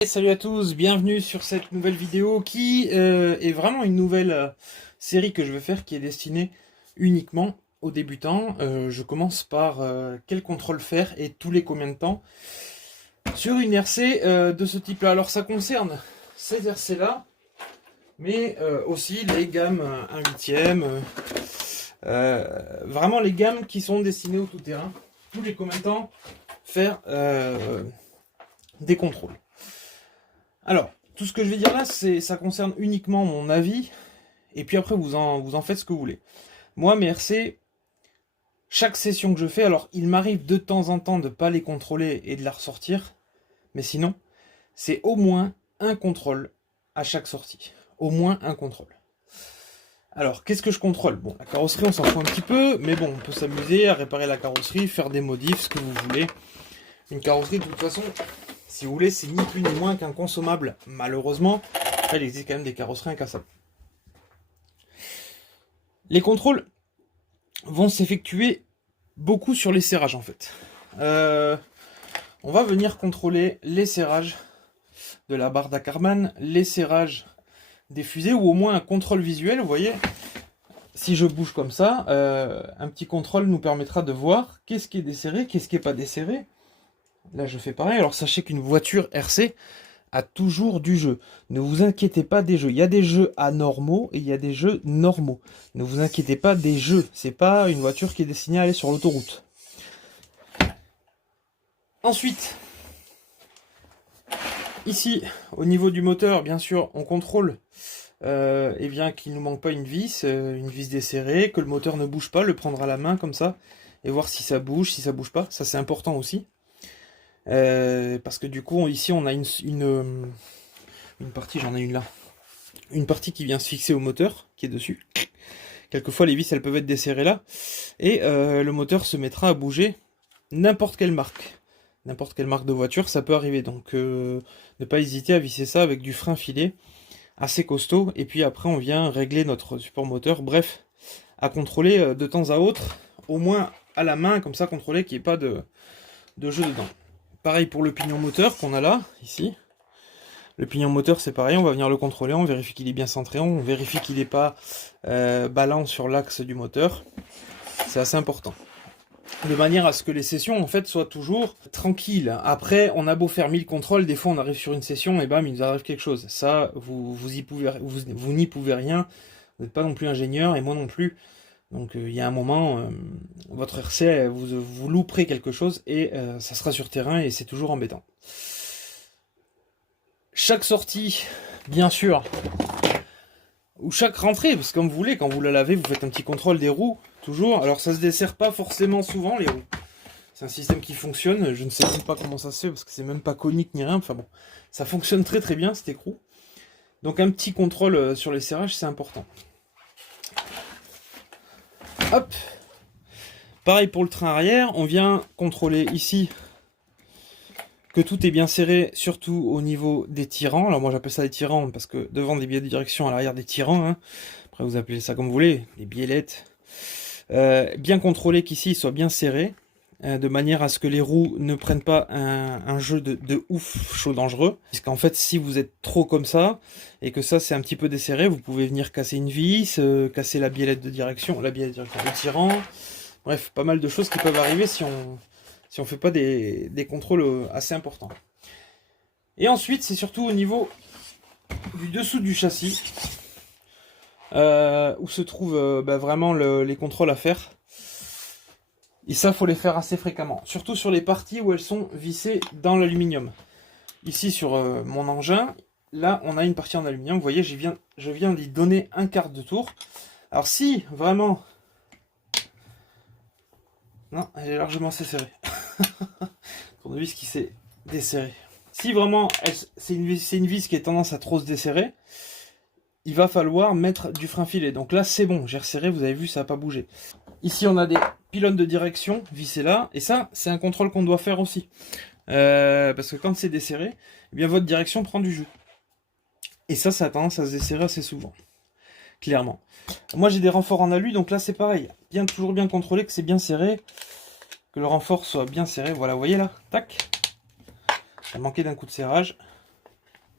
Et salut à tous, bienvenue sur cette nouvelle vidéo qui est vraiment une nouvelle série que je vais faire qui est destinée uniquement aux débutants. Je commence par quel contrôle faire et tous les combien de temps sur une RC de ce type là. Alors ça concerne ces RC là, mais aussi les gammes 1/8, vraiment les gammes qui sont destinées au tout-terrain. Tous les combien de temps faire des contrôles. Alors, tout ce que je vais dire là, ça concerne uniquement mon avis, et puis après vous en faites ce que vous voulez. Moi, mes RC, chaque session que je fais, alors il m'arrive de temps en temps de ne pas les contrôler et de la ressortir, mais sinon, c'est au moins un contrôle à chaque sortie. Au moins un contrôle. Alors, qu'est-ce que je contrôle? Bon, la carrosserie, on s'en fout un petit peu, mais bon, on peut s'amuser à réparer la carrosserie, faire des modifs, ce que vous voulez. Une carrosserie, de toute façon, si vous voulez, c'est ni plus ni moins qu'un consommable, malheureusement. Après, il existe quand même des carrosseries incassables. Les contrôles vont s'effectuer beaucoup sur les serrages, en fait. On va venir contrôler les serrages de la barre d'Ackermann, les serrages des fusées, ou au moins un contrôle visuel, vous voyez. Si je bouge comme ça, un petit contrôle nous permettra de voir qu'est-ce qui est desserré, qu'est-ce qui n'est pas desserré. Là, je fais pareil. Alors, sachez qu'une voiture RC a toujours du jeu. Ne vous inquiétez pas des jeux. Il y a des jeux anormaux et il y a des jeux normaux. Ne vous inquiétez pas des jeux. C'est pas une voiture qui est destinée à aller sur l'autoroute. Ensuite, ici, au niveau du moteur, bien sûr, on contrôle eh bien, qu'il ne nous manque pas une vis desserrée, que le moteur ne bouge pas, le prendre à la main comme ça, et voir si ça bouge pas. Ça, c'est important aussi. Parce que du coup, ici, on a une partie, j'en ai une là. Une partie qui vient se fixer au moteur, qui est dessus. Quelquefois, les vis, elles peuvent être desserrées là. Et le moteur se mettra à bouger n'importe quelle marque. N'importe quelle marque de voiture, ça peut arriver. Donc, ne pas hésiter à visser ça avec du frein filé assez costaud. Et puis après, on vient régler notre support moteur. Bref, à contrôler de temps à autre, au moins à la main, comme ça, contrôler qu'il n'y ait pas de jeu dedans. Pareil pour le pignon moteur qu'on a là, ici. Le pignon moteur, c'est pareil, on va venir le contrôler, on vérifie qu'il est bien centré, on vérifie qu'il n'est pas ballant sur l'axe du moteur. C'est assez important. De manière à ce que les sessions, en fait, soient toujours tranquilles. Après, on a beau faire 1000 contrôles, des fois on arrive sur une session et bam, il nous arrive quelque chose. Ça, vous n'y pouvez rien. Vous n'êtes pas non plus ingénieur et moi non plus. Donc il y a un moment, votre RC, vous louperez quelque chose et ça sera sur terrain et c'est toujours embêtant. Chaque sortie, bien sûr, ou chaque rentrée, parce que comme vous voulez, quand vous la lavez, vous faites un petit contrôle des roues, toujours. Alors ça se dessert pas forcément souvent les roues. C'est un système qui fonctionne, je ne sais même pas comment ça se fait, parce que c'est même pas conique ni rien, enfin bon. Ça fonctionne très très bien cet écrou. Donc un petit contrôle sur les serrages, c'est important. Hop. Pareil pour le train arrière, on vient contrôler ici que tout est bien serré, surtout au niveau des tirants. Alors moi j'appelle ça des tirants parce que devant des billets de direction, à l'arrière des tirants, hein. Après vous appelez ça comme vous voulez, des biellettes. Bien contrôler qu'ici il soit bien serré, de manière à ce que les roues ne prennent pas un jeu de ouf chaud dangereux. Parce qu'en fait si vous êtes trop comme ça, et que ça c'est un petit peu desserré, vous pouvez venir casser une vis, casser la biellette de direction, le tirant. Bref, pas mal de choses qui peuvent arriver si on fait pas des contrôles assez importants. Et ensuite, c'est surtout au niveau du dessous du châssis, où se trouvent vraiment les contrôles à faire. Et ça, faut les faire assez fréquemment. Surtout sur les parties où elles sont vissées dans l'aluminium. Ici, sur mon engin, là, on a une partie en aluminium. Vous voyez, je viens d'y donner un quart de tour. Alors si, vraiment... Non, elle est largement assez serrée. Tournevis qui s'est desserré. Si vraiment c'est une vis qui a tendance à trop se desserrer, il va falloir mettre du frein filé. Donc là c'est bon, j'ai resserré, vous avez vu, ça n'a pas bougé. Ici on a des pylônes de direction vissés là, et ça c'est un contrôle qu'on doit faire aussi. Parce que quand c'est desserré, eh bien votre direction prend du jus. Et ça a tendance à se desserrer assez souvent. Clairement. Moi j'ai des renforts en alu, donc là c'est pareil. Toujours bien contrôler que c'est bien serré. Que le renfort soit bien serré. Voilà, vous voyez là, tac. Ça manquait d'un coup de serrage.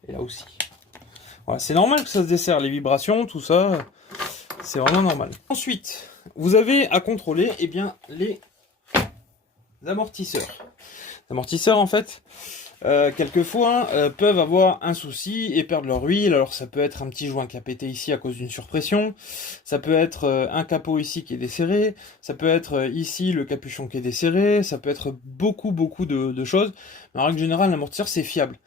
Et là aussi. Voilà, c'est normal que ça se desserre, les vibrations, tout ça, c'est vraiment normal. Ensuite, vous avez à contrôler eh bien, les amortisseurs. Les amortisseurs, en fait, quelquefois, peuvent avoir un souci et perdre leur huile. Alors ça peut être un petit joint qui a pété ici à cause d'une surpression, ça peut être un capot ici qui est desserré, ça peut être ici le capuchon qui est desserré, ça peut être beaucoup de choses. Mais en règle générale, l'amortisseur c'est fiable.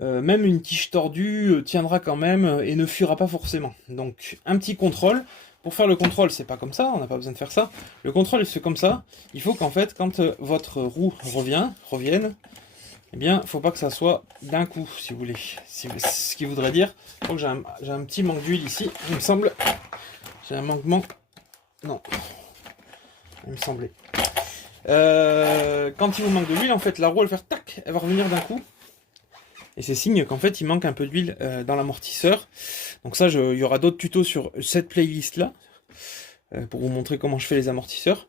Même une tige tordue tiendra quand même et ne fuira pas forcément. Donc un petit contrôle. Pour faire le contrôle, c'est pas comme ça, on n'a pas besoin de faire ça. Le contrôle, c'est comme ça. Il faut qu'en fait, quand votre roue revienne, eh bien, faut pas que ça soit d'un coup, si vous voulez. Ce qui voudrait dire, que j'ai un petit manque d'huile ici, il me semble. J'ai un manquement. Non. Il me semblait. Quand il vous manque de l'huile, en fait, la roue, elle va faire tac, elle va revenir d'un coup. Et c'est signe qu'en fait, il manque un peu d'huile dans l'amortisseur. Donc ça, il y aura d'autres tutos sur cette playlist-là, pour vous montrer comment je fais les amortisseurs.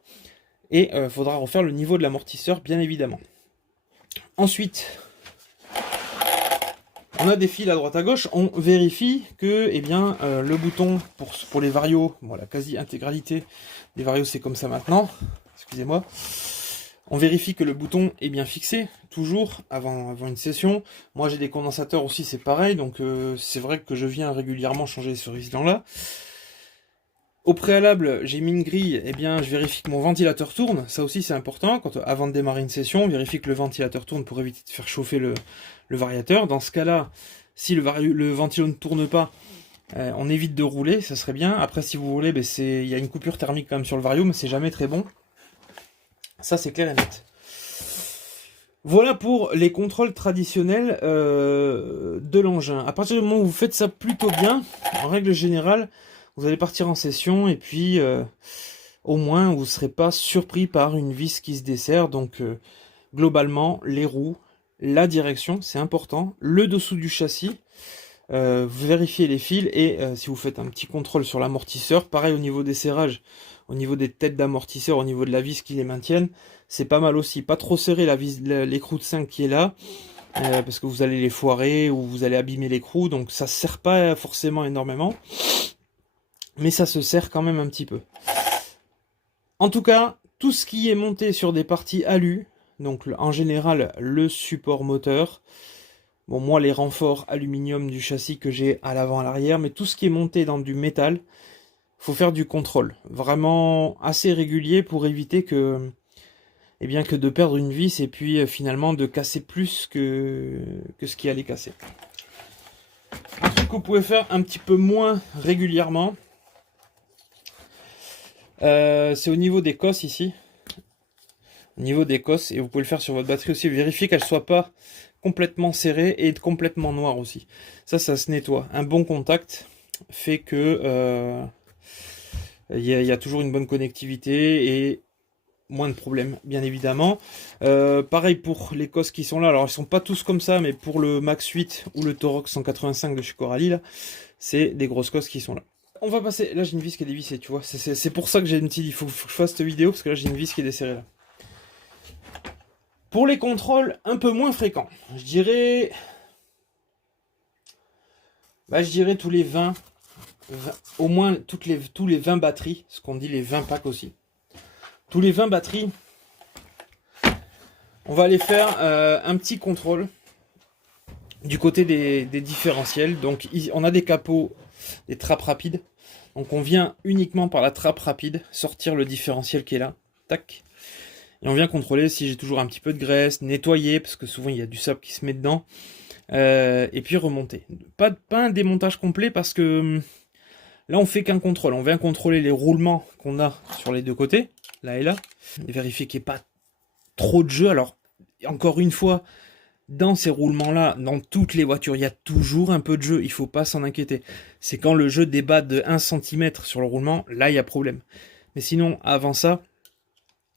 Et il faudra refaire le niveau de l'amortisseur, bien évidemment. Ensuite, on a des fils à droite à gauche. On vérifie que eh bien, le bouton pour les varios, bon, la quasi-intégralité des varios, c'est comme ça maintenant. Excusez-moi. On vérifie que le bouton est bien fixé, toujours, avant une session. Moi, j'ai des condensateurs aussi, c'est pareil. Donc, c'est vrai que je viens régulièrement changer ce résident-là. Au préalable, j'ai mis une grille, eh bien, je vérifie que mon ventilateur tourne. Ça aussi, c'est important. Avant de démarrer une session, on vérifie que le ventilateur tourne pour éviter de faire chauffer le variateur. Dans ce cas-là, si le ventilo ne tourne pas, on évite de rouler, ça serait bien. Après, si vous voulez, il y a une coupure thermique quand même sur le vario, mais c'est jamais très bon. Ça, c'est clair et net. Voilà pour les contrôles traditionnels de l'engin. À partir du moment où vous faites ça plutôt bien, en règle générale, vous allez partir en session et puis au moins vous ne serez pas surpris par une vis qui se dessert. Donc globalement, les roues, la direction, c'est important, le dessous du châssis, vous vérifiez les fils et si vous faites un petit contrôle sur l'amortisseur, pareil au niveau des serrages, au niveau des têtes d'amortisseur, au niveau de la vis qui les maintiennent, c'est pas mal aussi. Pas trop serrer l'écrou de 5 qui est là, parce que vous allez les foirer ou vous allez abîmer l'écrou, donc ça ne sert pas forcément énormément, mais ça se serre quand même un petit peu. En tout cas, tout ce qui est monté sur des parties alu, donc en général le support moteur, bon moi les renforts aluminium du châssis que j'ai à l'avant à l'arrière, mais tout ce qui est monté dans du métal, faut faire du contrôle, vraiment assez régulier pour éviter que, eh bien, que de perdre une vis et puis finalement de casser plus que ce qui allait casser. Un truc que vous pouvez faire un petit peu moins régulièrement, c'est au niveau des cosses ici. Au niveau des cosses, et vous pouvez le faire sur votre batterie aussi, vérifiez qu'elle ne soit pas complètement serrée et complètement noire aussi. Ça se nettoie. Un bon contact fait que il y a toujours une bonne connectivité et moins de problèmes, bien évidemment. Pareil pour les cosses qui sont là. Alors, ils sont pas tous comme ça, mais pour le Max 8 ou le Torox 185 de chez Coralie, là, c'est des grosses cosses qui sont là. On va passer... Là, j'ai une vis qui est dévissée, tu vois. C'est pour ça que j'ai une petite... Il faut que je fasse cette vidéo, parce que là, j'ai une vis qui est desserrée, là. Pour les contrôles un peu moins fréquents, je dirais... je dirais tous les 20... au moins tous les 20 batteries, ce qu'on dit les 20 packs aussi. Tous les 20 batteries, on va aller faire un petit contrôle du côté des différentiels. Donc on a des capots, des trappes rapides. Donc on vient uniquement par la trappe rapide sortir le différentiel qui est là. Tac. Et on vient contrôler si j'ai toujours un petit peu de graisse, nettoyer, parce que souvent il y a du sable qui se met dedans. Et puis remonter. Pas un démontage complet parce que... Là, on fait qu'un contrôle. On vient contrôler les roulements qu'on a sur les deux côtés, là et là. Et vérifier qu'il n'y ait pas trop de jeu. Alors, encore une fois, dans ces roulements-là, dans toutes les voitures, il y a toujours un peu de jeu. Il ne faut pas s'en inquiéter. C'est quand le jeu débat de 1 cm sur le roulement, là, il y a problème. Mais sinon, avant ça,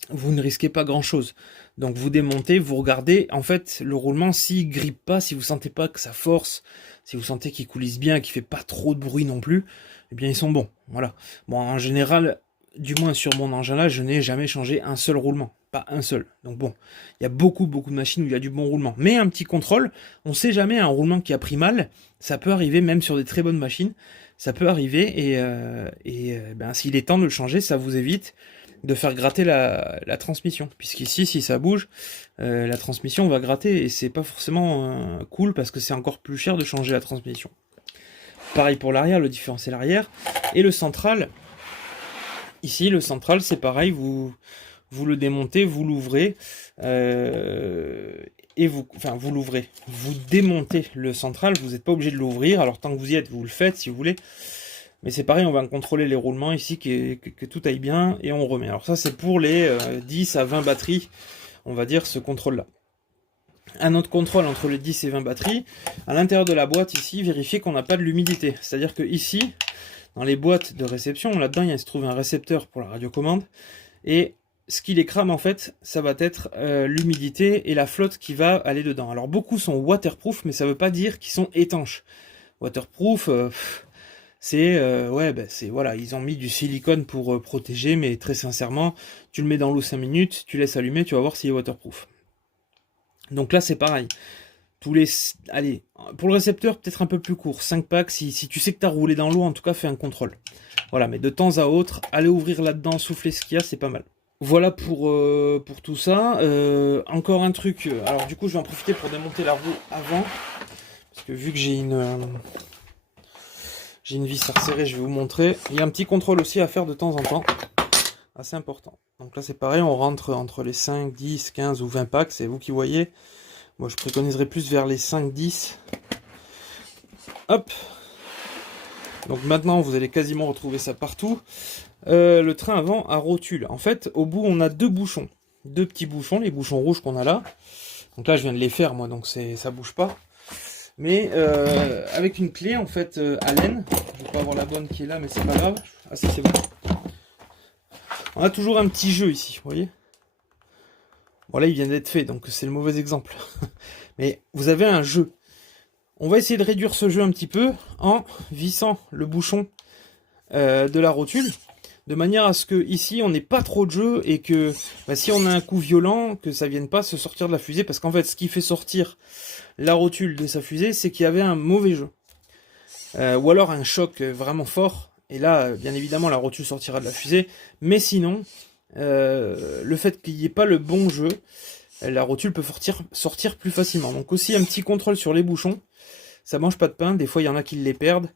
vous ne risquez pas grand-chose. Donc, vous démontez, vous regardez. En fait, le roulement, s'il ne grippe pas, si vous ne sentez pas que ça force, si vous sentez qu'il coulisse bien, qu'il ne fait pas trop de bruit non plus, eh bien ils sont bons, voilà. Bon, en général, du moins sur mon engin là, je n'ai jamais changé un seul roulement. pas un seul. Donc bon, il y a beaucoup de machines où il y a du bon roulement. Mais un petit contrôle, on sait jamais, un roulement qui a pris mal, ça peut arriver même sur des très bonnes machines, ça peut arriver, ben, s'il est temps de le changer, ça vous évite de faire gratter la transmission. Puisqu'ici, si ça bouge, la transmission va gratter, et c'est pas forcément cool, parce que c'est encore plus cher de changer la transmission. Pareil pour l'arrière, le différentiel arrière. Et le central, ici, le central, c'est pareil, vous le démontez, vous l'ouvrez, et vous l'ouvrez. Vous démontez le central, vous n'êtes pas obligé de l'ouvrir, alors tant que vous y êtes, vous le faites si vous voulez. Mais c'est pareil, on va contrôler les roulements ici, que tout aille bien, et on remet. Alors ça, c'est pour les 10 à 20 batteries, on va dire, ce contrôle-là. Un autre contrôle entre les 10 et 20 batteries, à l'intérieur de la boîte ici, vérifiez qu'on n'a pas de l'humidité. C'est-à-dire que ici, dans les boîtes de réception, là-dedans, il se trouve un récepteur pour la radiocommande, et ce qui les crame en fait, ça va être l'humidité et la flotte qui va aller dedans. Alors beaucoup sont waterproof, mais ça veut pas dire qu'ils sont étanches. Waterproof, voilà, ils ont mis du silicone pour protéger, mais très sincèrement, tu le mets dans l'eau 5 minutes, tu laisses allumer, tu vas voir s'il est waterproof. Donc là c'est pareil. Allez, pour le récepteur, peut-être un peu plus court, 5 packs, si tu sais que tu as roulé dans l'eau, en tout cas fais un contrôle. Voilà, mais de temps à autre, aller ouvrir là-dedans, souffler ce qu'il y a, c'est pas mal. Voilà pour tout ça. Encore un truc, alors du coup je vais en profiter pour démonter la roue avant, parce que vu que j'ai une vis à resserrer, je vais vous montrer. Il y a un petit contrôle aussi à faire de temps en temps, assez important. Donc là c'est pareil, on rentre entre les 5, 10, 15 ou 20 packs, c'est vous qui voyez. Moi je préconiserais plus vers les 5, 10. Hop. Donc maintenant vous allez quasiment retrouver ça partout. Le train avant à rotule. En fait, au bout, on a deux bouchons. Deux petits bouchons, les bouchons rouges qu'on a là. Donc là, je viens de les faire, moi, donc ça bouge pas. Mais avec une clé, en fait, Allen. Je vais pas avoir la bonne qui est là, mais c'est pas grave. Ah si, c'est bon. On a toujours un petit jeu ici, vous voyez. Bon, là, il vient d'être fait, donc c'est le mauvais exemple. Mais vous avez un jeu. On va essayer de réduire ce jeu un petit peu en vissant le bouchon de la rotule. De manière à ce que ici on n'ait pas trop de jeu et que si on a un coup violent, que ça vienne pas se sortir de la fusée, parce qu'en fait ce qui fait sortir la rotule de sa fusée, c'est qu'il y avait un mauvais jeu. Ou alors un choc vraiment fort, et là bien évidemment la rotule sortira de la fusée, mais sinon, le fait qu'il n'y ait pas le bon jeu, la rotule peut sortir plus facilement. Donc aussi un petit contrôle sur les bouchons, ça mange pas de pain, des fois il y en a qui les perdent,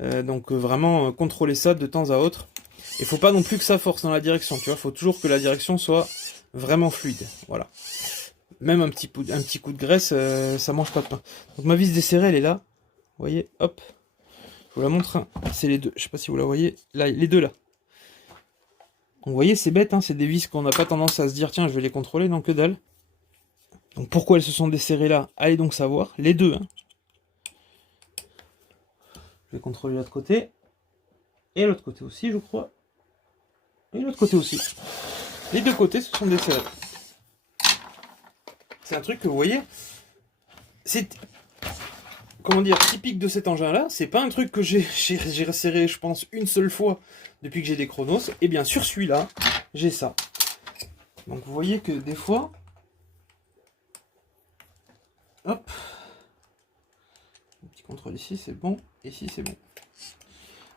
donc vraiment contrôler ça de temps à autre. Il faut pas non plus que ça force dans la direction, tu vois, faut toujours que la direction soit vraiment fluide, voilà. Même un petit coup de graisse, ça mange pas de pain. Donc ma vis desserrée, elle est là, vous voyez, hop. Je vous la montre, hein. C'est les deux, je sais pas si vous la voyez, là, les deux là. Donc, vous voyez, c'est bête, hein, c'est des vis qu'on n'a pas tendance à se dire, tiens, je vais les contrôler, non, que dalle. Donc pourquoi elles se sont desserrées là, allez donc savoir, les deux, hein. Je vais contrôler l'autre côté, et l'autre côté aussi, je crois. Et l'autre côté aussi. Les deux côtés se sont desserrés. C'est un truc que vous voyez, c'est, comment dire, typique de cet engin-là. C'est pas un truc que j'ai resserré, je pense, une seule fois depuis que j'ai des Chronos. Et bien sur celui-là, j'ai ça. Donc vous voyez que des fois, hop, un petit contrôle ici, c'est bon. Ici, c'est bon.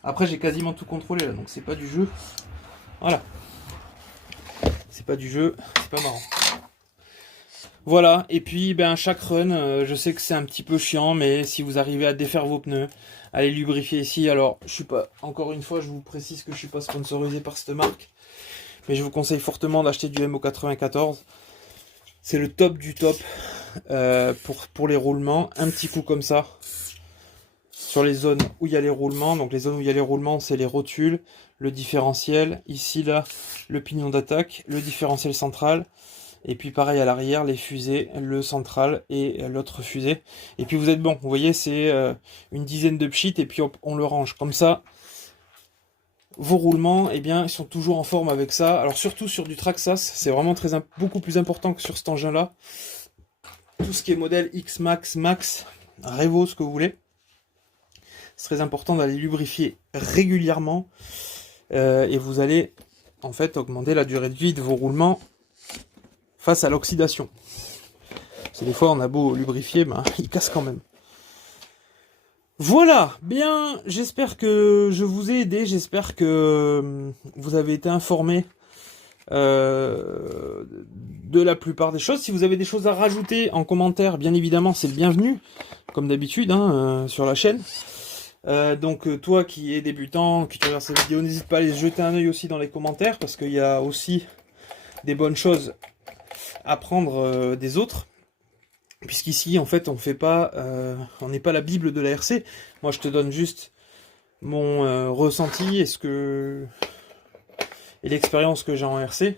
Après, j'ai quasiment tout contrôlé là, donc c'est pas du jeu. Voilà. C'est pas du jeu, c'est pas marrant. Voilà, et puis ben chaque run, je sais que c'est un petit peu chiant, mais si vous arrivez à défaire vos pneus, à les lubrifier ici, alors je suis pas, encore une fois, je vous précise que je suis pas sponsorisé par cette marque, mais je vous conseille fortement d'acheter du MO94. C'est le top du top pour les roulements. Un petit coup comme ça sur les zones où il y a les roulements. Donc les zones où il y a les roulements, c'est les rotules, le différentiel, ici là, le pignon d'attaque, le différentiel central. Et puis pareil à l'arrière, les fusées, le central et l'autre fusée. Et puis vous êtes bon, vous voyez, c'est une dizaine de pchits et puis on le range. Comme ça, vos roulements, eh bien, ils sont toujours en forme avec ça. Alors surtout sur du Traxxas, c'est vraiment beaucoup plus important que sur cet engin-là. Tout ce qui est modèle X Max, Max, Revo, ce que vous voulez. C'est très important d'aller lubrifier régulièrement. Et vous allez en fait augmenter la durée de vie de vos roulements face à l'oxydation. Parce que des fois, on a beau lubrifier, ben, il casse quand même. Voilà, bien, j'espère que je vous ai aidé, j'espère que vous avez été informés de la plupart des choses. Si vous avez des choses à rajouter en commentaire, bien évidemment, c'est le bienvenu, comme d'habitude, sur la chaîne. Donc toi qui es débutant, qui regarde cette vidéo, n'hésite pas à aller jeter un œil aussi dans les commentaires, parce qu'il y a aussi des bonnes choses à prendre des autres. Puisqu'ici, en fait, on n'est pas la Bible de la RC. Moi, je te donne juste mon ressenti et l'expérience que j'ai en RC.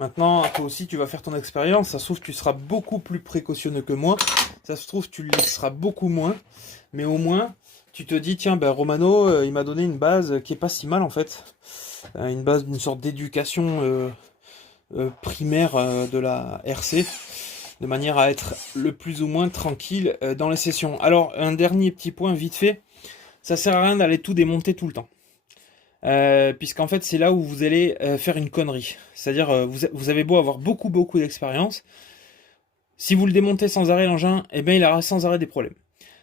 Maintenant, toi aussi, tu vas faire ton expérience. Ça se trouve, tu seras beaucoup plus précautionneux que moi. Ça se trouve, tu le seras beaucoup moins. Mais au moins, tu te dis, tiens, ben, Romano, il m'a donné une base qui est pas si mal, en fait. Une base d'une sorte d'éducation primaire de la RC. De manière à être le plus ou moins tranquille dans les sessions. Alors, un dernier petit point vite fait. Ça sert à rien d'aller tout démonter tout le temps. Puisqu'en fait, c'est là où vous allez faire une connerie. C'est-à-dire, vous avez beau avoir beaucoup d'expérience. Si vous le démontez sans arrêt, l'engin, eh bien, il aura sans arrêt des problèmes.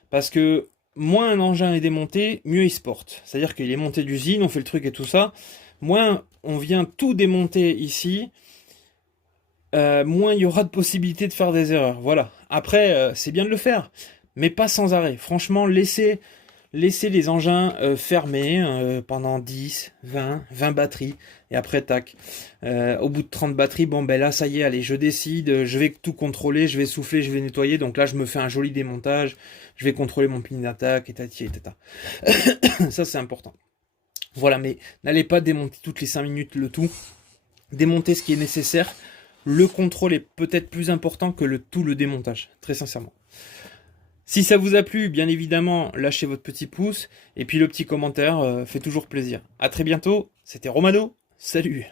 Parce que moins un engin est démonté, mieux il se porte. C'est-à-dire qu'il est monté d'usine, on fait le truc et tout ça. Moins on vient tout démonter ici, moins il y aura de possibilités de faire des erreurs. Voilà. Après, c'est bien de le faire, mais pas sans arrêt. Franchement, laissez les engins fermés pendant 10, 20 batteries, et après, tac. Au bout de 30 batteries, bon, ben là, ça y est, allez, je décide, je vais tout contrôler, je vais souffler, je vais nettoyer. Donc là, je me fais un joli démontage, je vais contrôler mon pin d'attaque, et tati, et tata. Ça, c'est important. Voilà, mais n'allez pas démonter toutes les 5 minutes le tout. Démontez ce qui est nécessaire. Le contrôle est peut-être plus important que tout le démontage, très sincèrement. Si ça vous a plu, bien évidemment, lâchez votre petit pouce, et puis le petit commentaire fait toujours plaisir. A très bientôt, c'était Romano, salut!